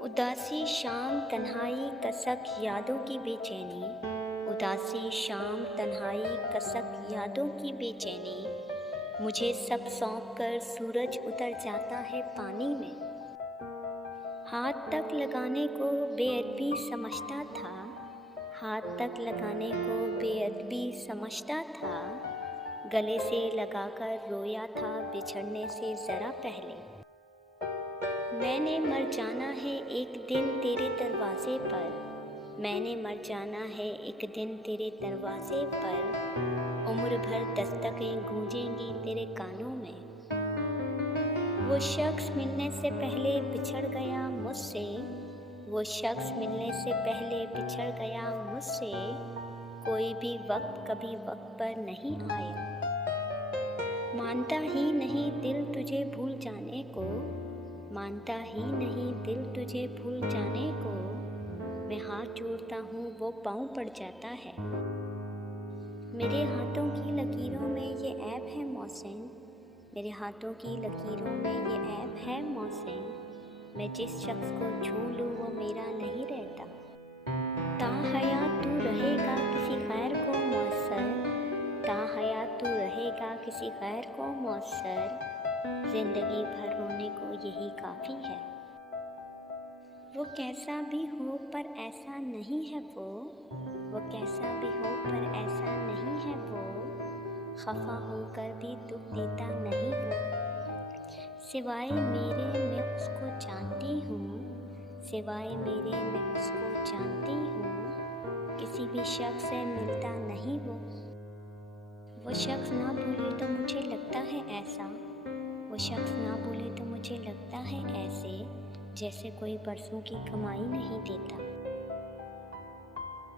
उदासी शाम तन्हाई कसक यादों की बेचैनी, उदासी शाम तन्हाई कसक यादों की बेचैनी। मुझे सब सौंप कर सूरज उतर जाता है पानी में। हाथ तक लगाने को बेअदबी समझता था, हाथ तक लगाने को बेअदबी समझता था। गले से लगाकर रोया था बिछड़ने से ज़रा पहले। मैंने मर जाना है एक दिन तेरे दरवाज़े पर, मैंने मर जाना है एक दिन तेरे दरवाज़े पर। उम्र भर दस्तकें गूंजेंगी तेरे कानों में। वो शख्स मिलने से पहले बिछड़ गया मुझसे, वो शख्स मिलने से पहले बिछड़ गया मुझसे। कोई भी वक्त कभी वक्त पर नहीं आया। मानता ही नहीं दिल तुझे भूल जाने को, मानता ही नहीं दिल तुझे भूल जाने को। मैं हाथ जोड़ता हूँ वो पाँव पड़ जाता है। मेरे हाथों की लकीरों में ये ऐब है मोहसिन, मेरे हाथों की लकीरों में ये ऐब है मोहसिन। मैं जिस शख्स को छू लूँ वो मेरा नहीं रहता। ताहयात तू रहेगा किसी गैर को मौसर, ताहयात तू रहेगा किसी गैर को मौसर। ज़िंदगी भर रोने को यही काफ़ी है। वो कैसा भी हो पर ऐसा नहीं है वो कैसा भी हो पर ऐसा नहीं है वो। खफा होकर भी दुख देता नहीं वो। सिवाय मेरे मैं उसको जानती हूँ, सिवाय मेरे मैं उसको जानती हूँ। किसी भी शख्स से मिलता नहीं वो शख्स ना बोले तो मुझे लगता है ऐसा, वो शख्स ना बोले तो मुझे लगता है ऐसे जैसे कोई परसों की कमाई नहीं देता।